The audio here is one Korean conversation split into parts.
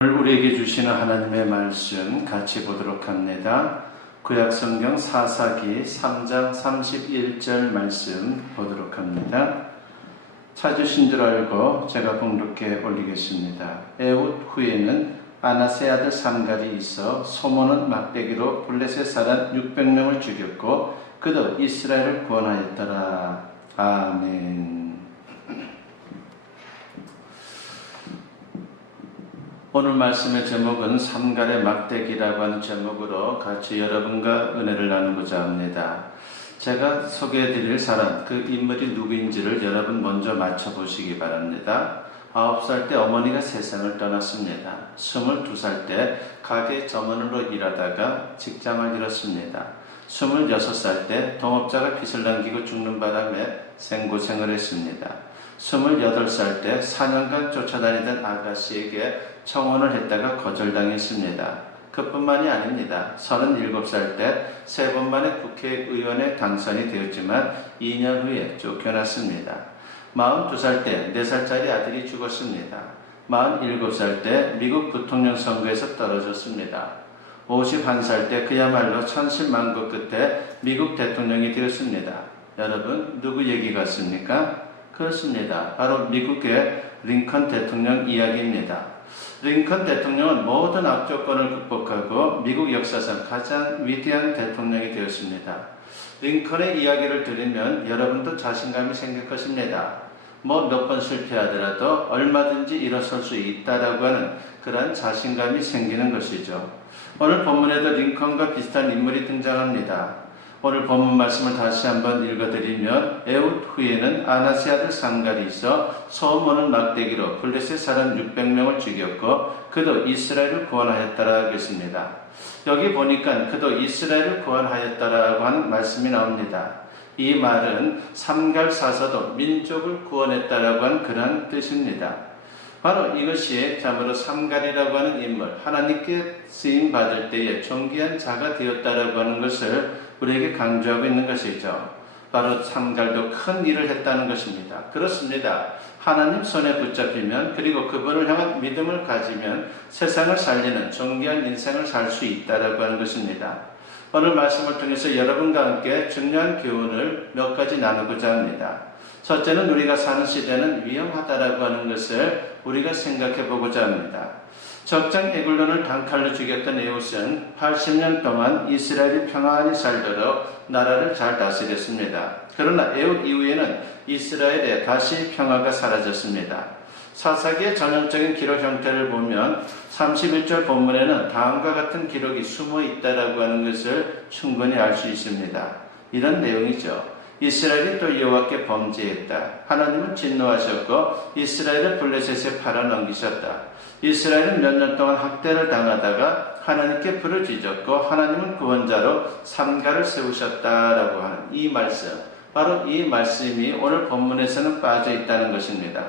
오늘 우리에게 주시는 하나님의 말씀 같이 보도록 합니다. 구약성경 사사기 3장 31절 말씀 보도록 합니다. 찾으신 줄 알고 제가 봉독해 올리겠습니다. 에훗 후에는 아나세 아들 삼갈이 있어 소몬은 막대기로 블레셋 사람 600명을 죽였고 그도 이스라엘을 구원하였더라. 아멘. 오늘 말씀의 제목은 삼갈의 막대기라고 하는 제목으로 같이 여러분과 은혜를 나누고자 합니다. 제가 소개해드릴 사람, 그 인물이 누구인지를 여러분 먼저 맞춰보시기 바랍니다. 9살 때 어머니가 세상을 떠났습니다. 22살 때 가게 점원으로 일하다가 직장을 잃었습니다. 26살 때 동업자가 빚을 남기고 죽는 바람에 생고생을 했습니다. 28살 때 4년간 쫓아다니던 아가씨에게 청혼을 했다가 거절당했습니다. 그뿐만이 아닙니다. 37살 때 3번 만에 국회의원에 당선이 되었지만 2년 후에 쫓겨났습니다. 42살 때 4살짜리 아들이 죽었습니다. 47살 때 미국 부통령 선거에서 떨어졌습니다. 51살 때 그야말로 천신만고 끝에 미국 대통령이 되었습니다. 여러분, 누구 얘기 같습니까? 그렇습니다. 바로 미국의 링컨 대통령 이야기입니다. 링컨 대통령은 모든 악조건을 극복하고 미국 역사상 가장 위대한 대통령이 되었습니다. 링컨의 이야기를 들으면 여러분도 자신감이 생길 것입니다. 몇 번 실패하더라도 얼마든지 일어설 수 있다라고 하는 그러한 자신감이 생기는 것이죠. 오늘 본문에도 링컨과 비슷한 인물이 등장합니다. 오늘 본문 말씀을 다시 한번 읽어드리면 에훗 후에는 아나세 아들 삼갈이 있어 소몬은 막대기로 블레셋 사람 600명을 죽였고 그도 이스라엘을 구원하였다라 하겠습니다. 여기 보니까 그도 이스라엘을 구원하였다라고 하는 말씀이 나옵니다. 이 말은 삼갈 사서도 민족을 구원했다라고 하는 그런 뜻입니다. 바로 이것이 참으로 삼갈이라고 하는 인물, 하나님께 쓰임 받을 때에 존귀한 자가 되었다라고 하는 것을 우리에게 강조하고 있는 것이죠. 바로 삼갈도 큰 일을 했다는 것입니다. 그렇습니다. 하나님 손에 붙잡히면 그리고 그분을 향한 믿음을 가지면 세상을 살리는 존귀한 인생을 살 수 있다라고 하는 것입니다. 오늘 말씀을 통해서 여러분과 함께 중요한 교훈을 몇 가지 나누고자 합니다. 첫째는 우리가 사는 시대는 위험하다라고 하는 것을 우리가 생각해 보고자 합니다. 적장 에굴론을 단칼로 죽였던 에훗은 80년 동안 이스라엘이 평안히 살도록 나라를 잘 다스렸습니다. 그러나 에훗 이후에는 이스라엘에 다시 평화가 사라졌습니다. 사사기의 전형적인 기록 형태를 보면 31절 본문에는 다음과 같은 기록이 숨어 있다라고 하는 것을 충분히 알 수 있습니다. 이런 내용이죠. 이스라엘이 또 여호와께 범죄했다. 하나님은 진노하셨고 이스라엘을 블레셋에 팔아넘기셨다. 이스라엘은 몇 년 동안 학대를 당하다가 하나님께 부르짖었고 하나님은 구원자로 삼갈을 세우셨다라고 하는 이 말씀, 바로 이 말씀이 오늘 본문에서는 빠져 있다는 것입니다.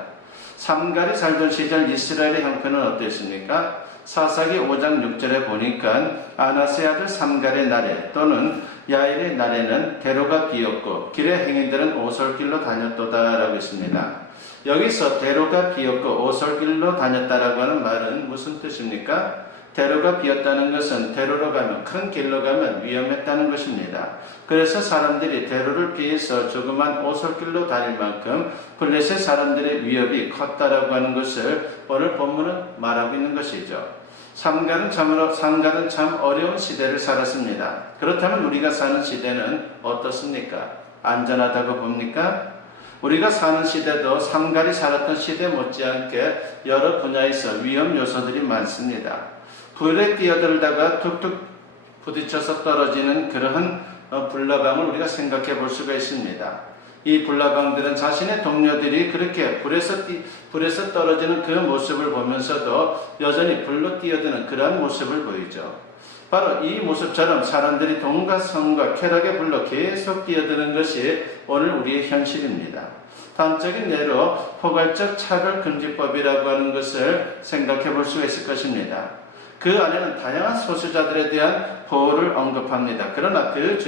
삼갈이 살던 시절 이스라엘의 형편은 어땠습니까? 사사기 5장 6절에 보니까 아나세 아들 삼갈의 날에 또는 야일의 날에는 대로가 비었고 길의 행인들은 오솔길로 다녔도다라고 했습니다. 여기서 대로가 비었고 오솔길로 다녔다라고 하는 말은 무슨 뜻입니까? 대로가 비었다는 것은 대로로 가면, 큰 길로 가면 위험했다는 것입니다. 그래서 사람들이 대로를 피해서 조그만 오솔길로 다닐 만큼 블레셋 사람들의 위협이 컸다라고 하는 것을 오늘 본문은 말하고 있는 것이죠. 삼갈은 참 어려운 시대를 살았습니다. 그렇다면 우리가 사는 시대는 어떻습니까? 안전하다고 봅니까? 우리가 사는 시대도 삼갈이 살았던 시대 못지않게 여러 분야에서 위험 요소들이 많습니다. 불에 뛰어들다가 툭툭 부딪혀서 떨어지는 그러한 불나방을 우리가 생각해 볼 수가 있습니다. 이 불나방들은 자신의 동료들이 그렇게 불에서 떨어지는 그 모습을 보면서도 여전히 불로 뛰어드는 그러한 모습을 보이죠. 바로 이 모습처럼 사람들이 돈과 성과 쾌락의 불로 계속 뛰어드는 것이 오늘 우리의 현실입니다. 단적인 예로 포괄적 차별금지법이라고 하는 것을 생각해 볼 수가 있을 것입니다. 그 안에는 다양한 소수자들에 대한 보호를 언급합니다. 그러나 그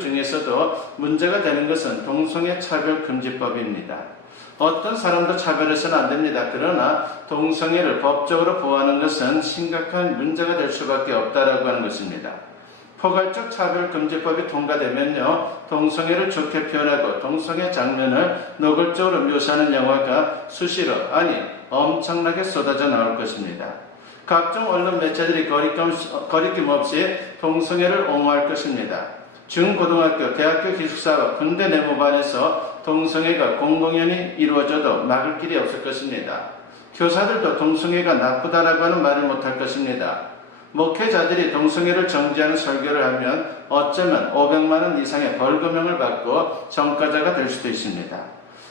중에서도 문제가 되는 것은 동성애 차별금지법입니다. 어떤 사람도 차별해서는 안 됩니다. 그러나 동성애를 법적으로 보호하는 것은 심각한 문제가 될 수밖에 없다라고 하는 것입니다. 포괄적 차별금지법이 통과되면요, 동성애를 좋게 표현하고 동성애 장면을 노골적으로 묘사하는 영화가 수시로, 아니 엄청나게 쏟아져 나올 것입니다. 각종 언론 매체들이 거리낌 없이 동성애를 옹호할 것입니다. 중고등학교, 대학교 기숙사와 군대 내무반에서 동성애가 공공연히 이루어져도 막을 길이 없을 것입니다. 교사들도 동성애가 나쁘다라고 하는 말을 못할 것입니다. 목회자들이 동성애를 정지하는 설교를 하면 어쩌면 500만 원 이상의 벌금형을 받고 전과자가 될 수도 있습니다.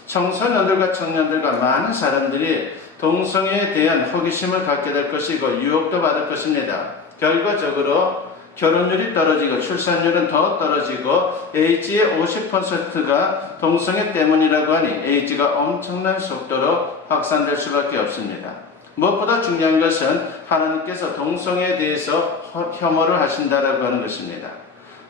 청소년들과 청년들과 많은 사람들이 동성애에 대한 호기심을 갖게 될 것이고 유혹도 받을 것입니다. 결과적으로 결혼율이 떨어지고 출산율은 더 떨어지고 에이즈의 50%가 동성애 때문이라고 하니 에이즈가 엄청난 속도로 확산될 수밖에 없습니다. 무엇보다 중요한 것은 하나님께서 동성애에 대해서 혐오를 하신다라고 하는 것입니다.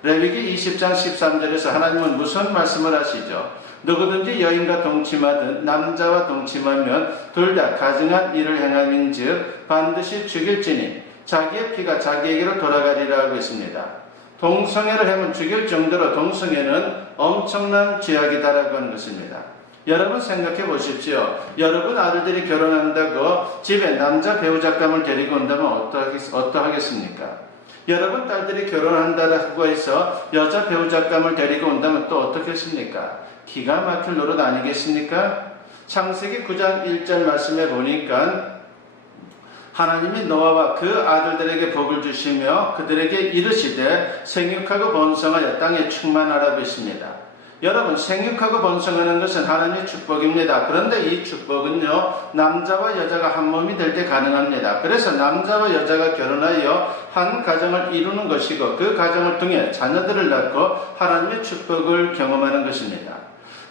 레위기 20장 13절에서 하나님은 무슨 말씀을 하시죠? 누구든지 여인과 동침하든 남자와 동침하면 둘 다 가증한 일을 행함인즉 반드시 죽일지니 자기의 피가 자기에게로 돌아가리라 하고 있습니다. 동성애를 하면 죽일 정도로 동성애는 엄청난 죄악이다라고 하는 것입니다. 여러분 생각해 보십시오. 여러분 아들들이 결혼한다고 집에 남자 배우자감을 데리고 온다면 어떠하겠습니까? 여러분 딸들이 결혼한다고 해서 여자 배우자감을 데리고 온다면 또 어떻겠습니까? 기가 막힐 노릇 아니겠습니까? 창세기 9장 1절 말씀에 보니까 하나님이 노아와 그 아들들에게 복을 주시며 그들에게 이르시되 생육하고 번성하여 땅에 충만하라고 했습니다. 여러분 생육하고 번성하는 것은 하나님의 축복입니다. 그런데 이 축복은요 남자와 여자가 한 몸이 될 때 가능합니다. 그래서 남자와 여자가 결혼하여 한 가정을 이루는 것이고 그 가정을 통해 자녀들을 낳고 하나님의 축복을 경험하는 것입니다.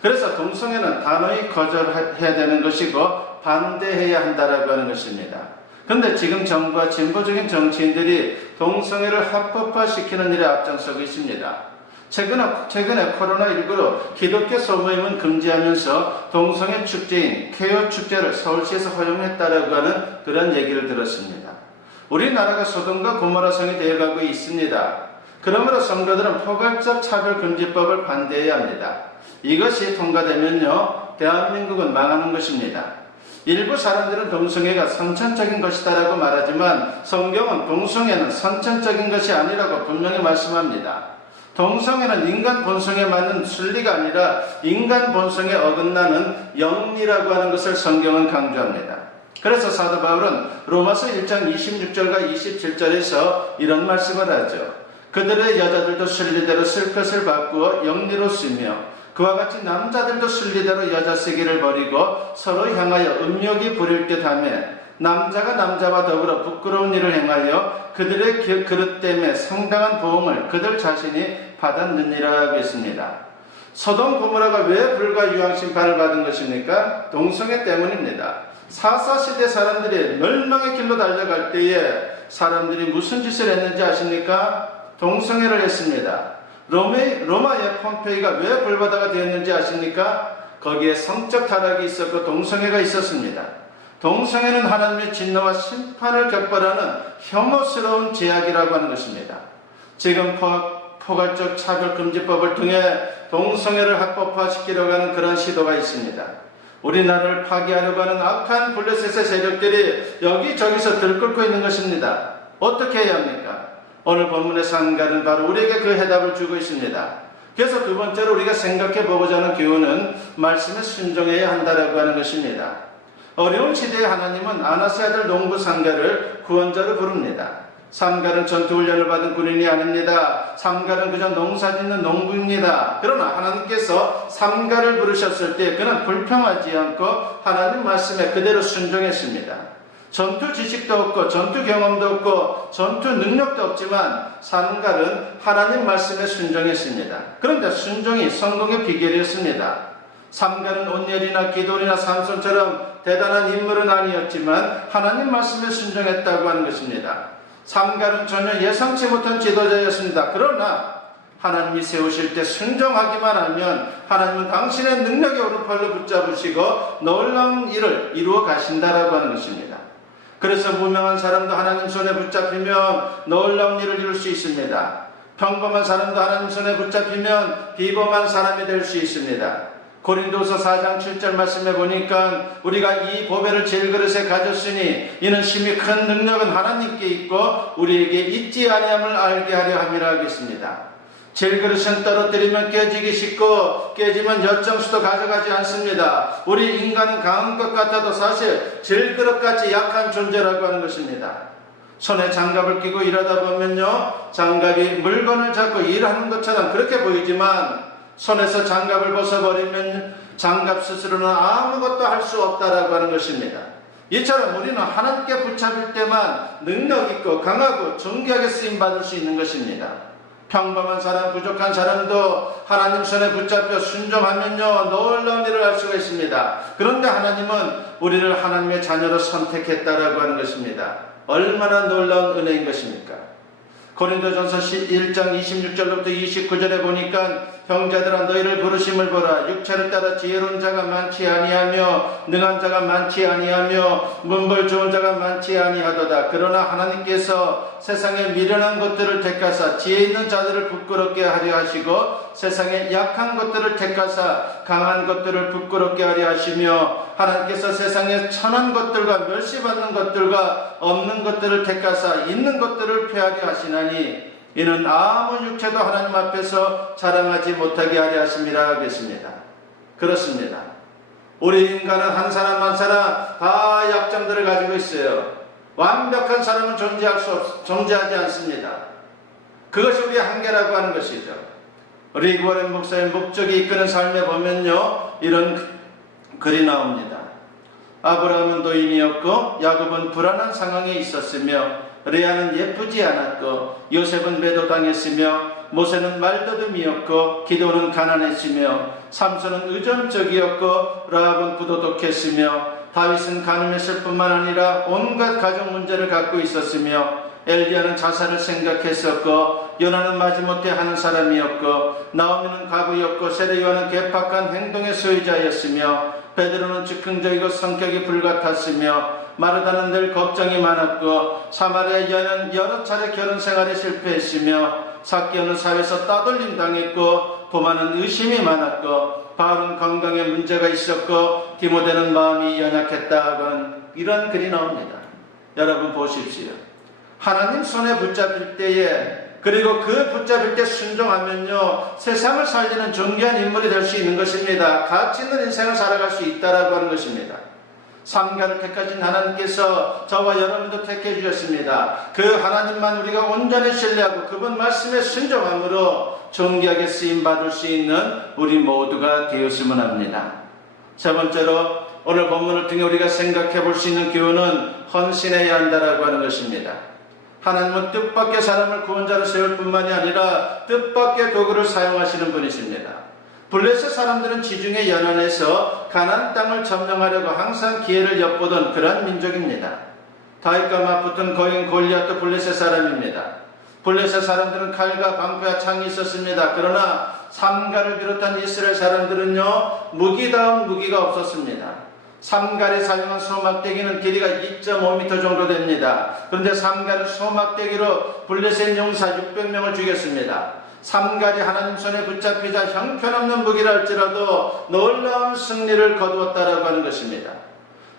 그래서 동성애는 단호히 거절해야 되는 것이고 반대해야 한다라고 하는 것입니다. 그런데 지금 정부와 진보적인 정치인들이 동성애를 합법화시키는 일에 앞장서고 있습니다. 최근에 코로나19로 기독교 소모임은 금지하면서 동성애 축제인 쾌요 축제를 서울시에서 허용했다라고 하는 그런 얘기를 들었습니다. 우리나라가 소돔과 고모라 성이 되어가고 있습니다. 그러므로 성도들은 포괄적 차별금지법을 반대해야 합니다. 이것이 통과되면요 대한민국은 망하는 것입니다. 일부 사람들은 동성애가 선천적인 것이다라고 말하지만 성경은 동성애는 선천적인 것이 아니라고 분명히 말씀합니다. 동성애는 인간 본성에 맞는 순리가 아니라 인간 본성에 어긋나는 영리라고 하는 것을 성경은 강조합니다. 그래서 사도 바울은 로마서 1장 26절과 27절에서 이런 말씀을 하죠. 그들의 여자들도 순리대로 쓸 것을 바꾸어 영리로 쓰며 그와 같이 남자들도 순리대로 여자 쓰기를 버리고 서로 향하여 음욕이 부릴 듯하며 남자가 남자와 더불어 부끄러운 일을 행하여 그들의 그릇 때문에 상당한 보응을 그들 자신이 받았느니라 하고 있습니다. 소돔 고모라가 왜 불과 유황심판을 받은 것입니까? 동성애 때문입니다. 사사시대 사람들이 멸망의 길로 달려갈 때에 사람들이 무슨 짓을 했는지 아십니까? 동성애를 했습니다. 로마의 폼페이가 왜 불바다가 되었는지 아십니까? 거기에 성적 타락이 있었고 동성애가 있었습니다. 동성애는 하나님의 진노와 심판을 격발하는 혐오스러운 죄악이라고 하는 것입니다. 지금 포괄적 차별금지법을 통해 동성애를 합법화시키려고 하는 그런 시도가 있습니다. 우리나라를 파괴하려고 하는 악한 블레셋의 세력들이 여기저기서 들끓고 있는 것입니다. 어떻게 해야 합니까? 오늘 본문의 상가는 바로 우리에게 그 해답을 주고 있습니다. 그래서 두 번째로 우리가 생각해 보고자 하는 교훈은 말씀에 순종해야 한다라고 하는 것입니다. 어려운 시대에 하나님은 아나세 아들 농부 상가를 구원자로 부릅니다. 상가는 전투훈련을 받은 군인이 아닙니다. 상가는 그저 농사짓는 농부입니다. 그러나 하나님께서 상가를 부르셨을 때 그는 불평하지 않고 하나님 말씀에 그대로 순종했습니다. 전투 지식도 없고 전투 경험도 없고 전투 능력도 없지만 상갈은 하나님 말씀에 순종했습니다. 그런데 순종이 성공의 비결이었습니다. 삼가는 온열이나 기돈이나 삼손처럼 대단한 인물은 아니었지만 하나님 말씀에 순종했다고 하는 것입니다. 삼가는 전혀 예상치 못한 지도자였습니다. 그러나 하나님이 세우실 때 순종하기만 하면 하나님은 당신의 능력의 오른팔로 붙잡으시고 놀라운 일을 이루어 가신다라고 하는 것입니다. 그래서 무명한 사람도 하나님 손에 붙잡히면 놀라운 일을 이룰 수 있습니다. 평범한 사람도 하나님 손에 붙잡히면 비범한 사람이 될 수 있습니다. 고린도서 4장 7절 말씀에 보니까 우리가 이 보배를 질그릇에 가졌으니 이는 심히 큰 능력은 하나님께 있고 우리에게 있지 아니함을 알게 하려 함이라 하겠습니다. 질그릇은 떨어뜨리면 깨지기 쉽고 깨지면 엿정수도 가져가지 않습니다. 우리 인간은 강한 것 같아도 사실 질그릇같이 약한 존재라고 하는 것입니다. 손에 장갑을 끼고 일하다 보면요, 장갑이 물건을 잡고 일하는 것처럼 그렇게 보이지만 손에서 장갑을 벗어버리면 장갑 스스로는 아무것도 할 수 없다라고 하는 것입니다. 이처럼 우리는 하나님께 붙잡을 때만 능력 있고 강하고 존귀하게 쓰임받을 수 있는 것입니다. 평범한 사람, 부족한 사람도 하나님 손에 붙잡혀 순종하면요 놀라운 일을 할 수가 있습니다. 그런데 하나님은 우리를 하나님의 자녀로 선택했다라고 하는 것입니다. 얼마나 놀라운 은혜인 것입니까? 고린도전서 1장 26절부터 29절에 보니까 형제들아 너희를 부르심을 보라. 육체를 따라 지혜로운 자가 많지 아니하며 능한 자가 많지 아니하며 문벌 좋은 자가 많지 아니하도다. 그러나 하나님께서 세상에 미련한 것들을 택하사 지혜 있는 자들을 부끄럽게 하려 하시고 세상에 약한 것들을 택하사 강한 것들을 부끄럽게 하려 하시며 하나님께서 세상에 천한 것들과 멸시받는 것들과 없는 것들을 택하사 있는 것들을 폐하려 하시나니 이는 아무 육체도 하나님 앞에서 자랑하지 못하게 하려 하심이라 하겠습니다. 그렇습니다. 우리 인간은 한 사람 한 사람 다 약점들을 가지고 있어요. 완벽한 사람은 존재하지 않습니다. 그것이 우리의 한계라고 하는 것이죠. 리그 워렌 목사의 목적이 이끄는 삶에 보면요 이런 글이 나옵니다. 아브라함은 노인이었고 야곱은 불안한 상황에 있었으며 레아는 예쁘지 않았고 요셉은 매도당했으며 모세는 말더듬이었고 기도는 가난했으며 삼손은 의존적이었고 라합은 부도덕했으며 다윗은 가늠했을 뿐만 아니라 온갖 가정 문제를 갖고 있었으며 엘리야는 자살을 생각했었고 요나는 마지못해 하는 사람이었고 나오미는 가부였고 세례요한은 괴팍한 행동의 소유자였으며 베드로는 즉흥적이고 성격이 불같았으며 마르다는 늘 걱정이 많았고 사마리아 여인은 여러 차례 결혼 생활에 실패했으며 삭개오는 사회에서 따돌림 당했고 도마는 의심이 많았고 바울은 건강에 문제가 있었고 디모데는 마음이 연약했다고는 이런 글이 나옵니다. 여러분 보십시오. 하나님 손에 붙잡힐 때에 그리고 그 붙잡힐 때 순종하면요 세상을 살리는 존귀한 인물이 될 수 있는 것입니다. 가치 있는 인생을 살아갈 수 있다라고 하는 것입니다. 삼가를 택하신 하나님께서 저와 여러분도 택해 주셨습니다. 그 하나님만 우리가 온전히 신뢰하고 그분 말씀에 순종함으로 존귀하게 쓰임받을 수 있는 우리 모두가 되었으면 합니다. 세 번째로 오늘 본문을 통해 우리가 생각해 볼 수 있는 교훈은 헌신해야 한다라고 하는 것입니다. 하나님은 뜻밖의 사람을 구원자로 세울 뿐만이 아니라 뜻밖의 도구를 사용하시는 분이십니다. 블레셋 사람들은 지중해 연안에서 가나안 땅을 점령하려고 항상 기회를 엿보던 그러한 민족입니다. 다윗과 맞붙은 거인 골리앗도 블레셋 사람입니다. 블레셋 사람들은 칼과 방패와 창이 있었습니다. 그러나 삼가를 비롯한 이스라엘 사람들은요 무기다운 무기가 없었습니다. 삼갈이 사용한 소막대기는 길이가 2.5m 정도 됩니다. 그런데 삼갈은 소막대기로 블레셋 용사 600명을 죽였습니다. 삼갈이 하나님 손에 붙잡히자 형편없는 무기라 할지라도 놀라운 승리를 거두었다라고 하는 것입니다.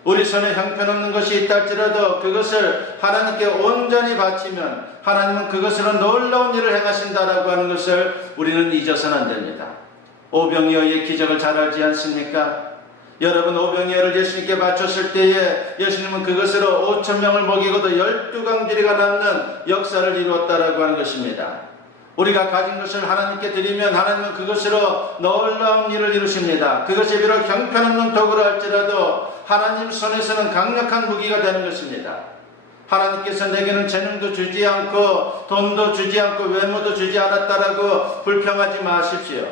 우리 손에 형편없는 것이 있다 할지라도 그것을 하나님께 온전히 바치면 하나님은 그것으로 놀라운 일을 행하신다라고 하는 것을 우리는 잊어서는 안 됩니다. 오병이어의 기적을 잘 알지 않습니까? 여러분 오병이어를 예수님께 바쳤을 때에 예수님은 그것으로 5,000명을 먹이고도 12강들이가 남는 역사를 이루었다라고 하는 것입니다. 우리가 가진 것을 하나님께 드리면 하나님은 그것으로 놀라운 일을 이루십니다. 그것이 비록 형편없는 도구라 할지라도 하나님 손에서는 강력한 무기가 되는 것입니다. 하나님께서 내게는 재능도 주지 않고 돈도 주지 않고 외모도 주지 않았다라고 불평하지 마십시오.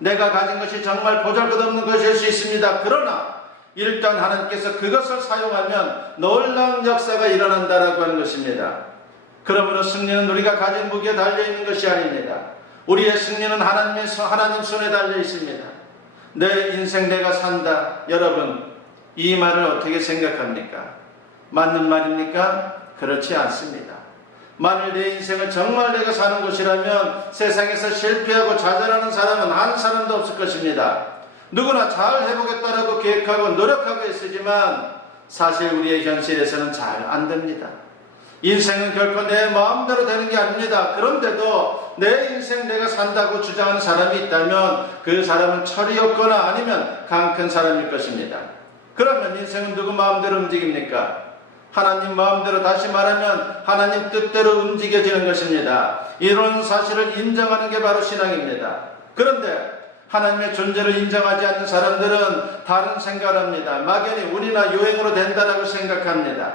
내가 가진 것이 정말 보잘것없는 것일 수 있습니다. 그러나 일단 하나님께서 그것을 사용하면 놀라운 역사가 일어난다라고 하는 것입니다. 그러므로 승리는 우리가 가진 무기에 달려있는 것이 아닙니다. 우리의 승리는 하나님 손에 달려 있습니다. 내 인생 내가 산다. 여러분, 이 말을 어떻게 생각합니까? 맞는 말입니까? 그렇지 않습니다. 만일 내 인생을 정말 내가 사는 것이라면 세상에서 실패하고 좌절하는 사람은 한 사람도 없을 것입니다. 누구나 잘 해보겠다라고 계획하고 노력하고 있으지만 사실 우리의 현실에서는 잘 안 됩니다. 인생은 결코 내 마음대로 되는 게 아닙니다. 그런데도 내 인생 내가 산다고 주장하는 사람이 있다면 그 사람은 철이 없거나 아니면 강 큰 사람일 것입니다. 그러면 인생은 누구 마음대로 움직입니까? 하나님 마음대로, 다시 말하면 하나님 뜻대로 움직여지는 것입니다. 이런 사실을 인정하는 게 바로 신앙입니다. 그런데 하나님의 존재를 인정하지 않는 사람들은 다른 생각을 합니다. 막연히 운이나 요행으로 된다라고 생각합니다.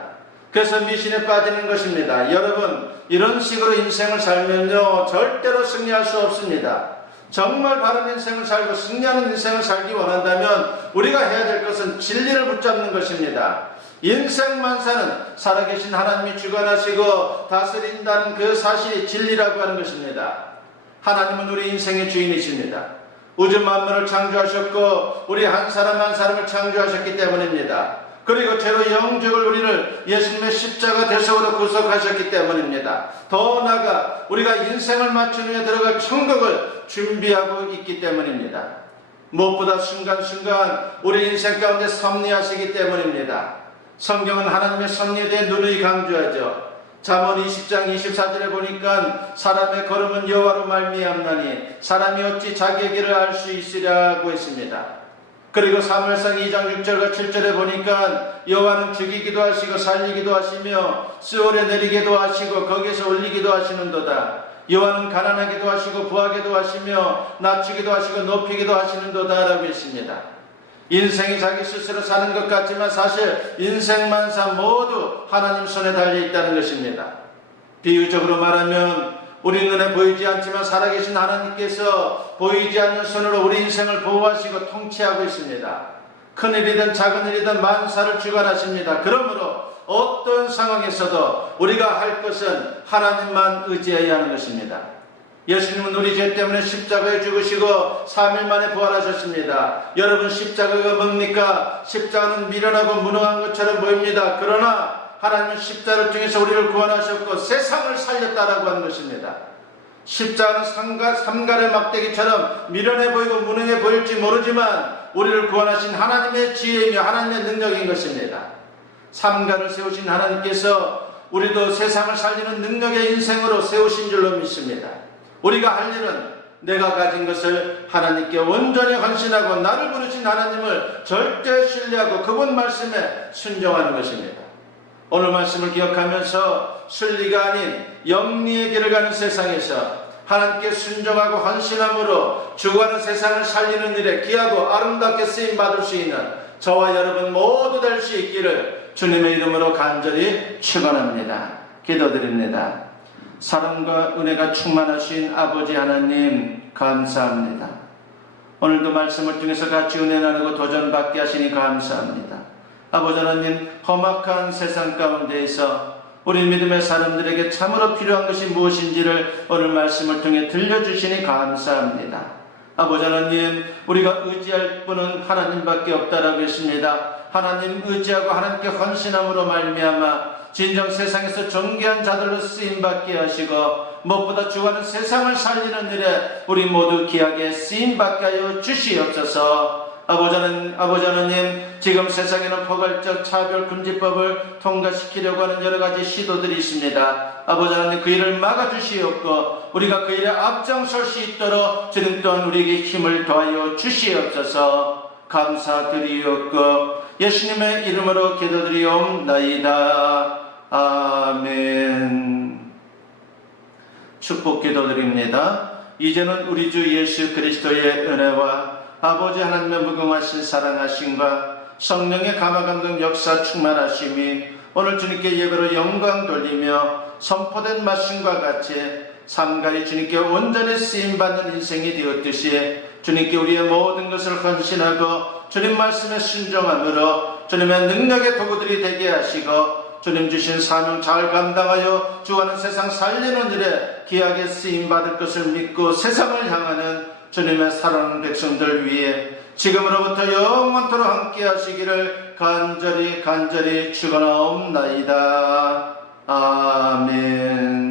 그래서 미신에 빠지는 것입니다. 여러분, 이런 식으로 인생을 살면요 절대로 승리할 수 없습니다. 정말 바른 인생을 살고 승리하는 인생을 살기 원한다면 우리가 해야 될 것은 진리를 붙잡는 것입니다. 인생만사는 살아계신 하나님이 주관하시고 다스린다는 그 사실이 진리라고 하는 것입니다. 하나님은 우리 인생의 주인이십니다. 우주 만물을 창조하셨고 우리 한 사람 한 사람을 창조하셨기 때문입니다. 그리고 죄로 영적을 우리를 예수님의 십자가 대속으로 구속하셨기 때문입니다. 더 나아가 우리가 인생을 마친 후에 들어갈 천국을 준비하고 있기 때문입니다. 무엇보다 순간순간 우리 인생 가운데 섭리하시기 때문입니다. 성경은 하나님의 섭리에 대해 누누이 강조하죠. 잠언 20장 24절에 보니까 사람의 걸음은 여호와로 말미암나니 사람이 어찌 자기의 길을 알 수 있으랴고 했습니다. 그리고 사무엘상 2장 6절과 7절에 보니까 여호와는 죽이기도 하시고 살리기도 하시며 스올에 내리기도 하시고 거기에서 올리기도 하시는도다. 여호와는 가난하기도 하시고 부하게도 하시며 낮추기도 하시고 높이기도 하시는도다 라고 했습니다. 인생이 자기 스스로 사는 것 같지만 사실 인생만사 모두 하나님 손에 달려있다는 것입니다. 비유적으로 말하면 우리 눈에 보이지 않지만 살아계신 하나님께서 보이지 않는 손으로 우리 인생을 보호하시고 통치하고 있습니다. 큰일이든 작은 일이든 만사를 주관하십니다. 그러므로 어떤 상황에서도 우리가 할 것은 하나님만 의지해야 하는 것입니다. 예수님은 우리 죄 때문에 십자가에 죽으시고 3일 만에 부활하셨습니다. 여러분, 십자가가 뭡니까? 십자가는 미련하고 무능한 것처럼 보입니다. 그러나 하나님은 십자가를 통해서 우리를 구원하셨고 세상을 살렸다라고 하는 것입니다. 십자가는 삼갈의 막대기처럼 미련해 보이고 무능해 보일지 모르지만 우리를 구원하신 하나님의 지혜이며 하나님의 능력인 것입니다. 삼갈을 세우신 하나님께서 우리도 세상을 살리는 능력의 인생으로 세우신 줄로 믿습니다. 우리가 할 일은 내가 가진 것을 하나님께 온전히 헌신하고 나를 부르신 하나님을 절대 신뢰하고 그분 말씀에 순종하는 것입니다. 오늘 말씀을 기억하면서 순리가 아닌 영리의 길을 가는 세상에서 하나님께 순종하고 헌신함으로 죽어가는 세상을 살리는 일에 귀하고 아름답게 쓰임받을 수 있는 저와 여러분 모두 될 수 있기를 주님의 이름으로 간절히 축원합니다. 기도드립니다. 사랑과 은혜가 충만하신 아버지 하나님 감사합니다. 오늘도 말씀을 통해서 같이 은혜 나누고 도전받게 하시니 감사합니다. 아버지 하나님, 험악한 세상 가운데에서 우리 믿음의 사람들에게 참으로 필요한 것이 무엇인지를 오늘 말씀을 통해 들려주시니 감사합니다. 아버지 하나님, 우리가 의지할 분은 하나님밖에 없다라고 했습니다. 하나님 의지하고 하나님께 헌신함으로 말미암아 진정 세상에서 존귀한 자들로 쓰임받게 하시고 무엇보다 주와는 세상을 살리는 일에 우리 모두 귀하게 쓰임받게 하여 주시옵소서. 아버지 하나님, 지금 세상에는 포괄적 차별금지법을 통과시키려고 하는 여러가지 시도들이 있습니다. 아버지 하나님, 그 일을 막아주시옵고 우리가 그 일에 앞장설 수 있도록 주님 또한 우리에게 힘을 더하여 주시옵소서. 감사드리옵고 예수님의 이름으로 기도드리옵나이다. 아멘. 축복 기도드립니다. 이제는 우리 주 예수 그리스도의 은혜와 아버지 하나님의 무궁하신 사랑하심과 성령의 감화감동 역사 충만하심이 오늘 주님께 예배로 영광 돌리며 선포된 말씀과 같이 삼가리 주님께 온전히 쓰임받는 인생이 되었듯이 주님께 우리의 모든 것을 헌신하고 주님 말씀에 순종함으로 주님의 능력의 도구들이 되게 하시고 주님 주신 사명 잘 감당하여 주와는 세상 살리는 일에 귀하게 쓰임받을 것을 믿고 세상을 향하는 주님의 사랑하는 백성들 위해 지금으로부터 영원토록 함께 하시기를 간절히 축원하옵나이다. 아멘.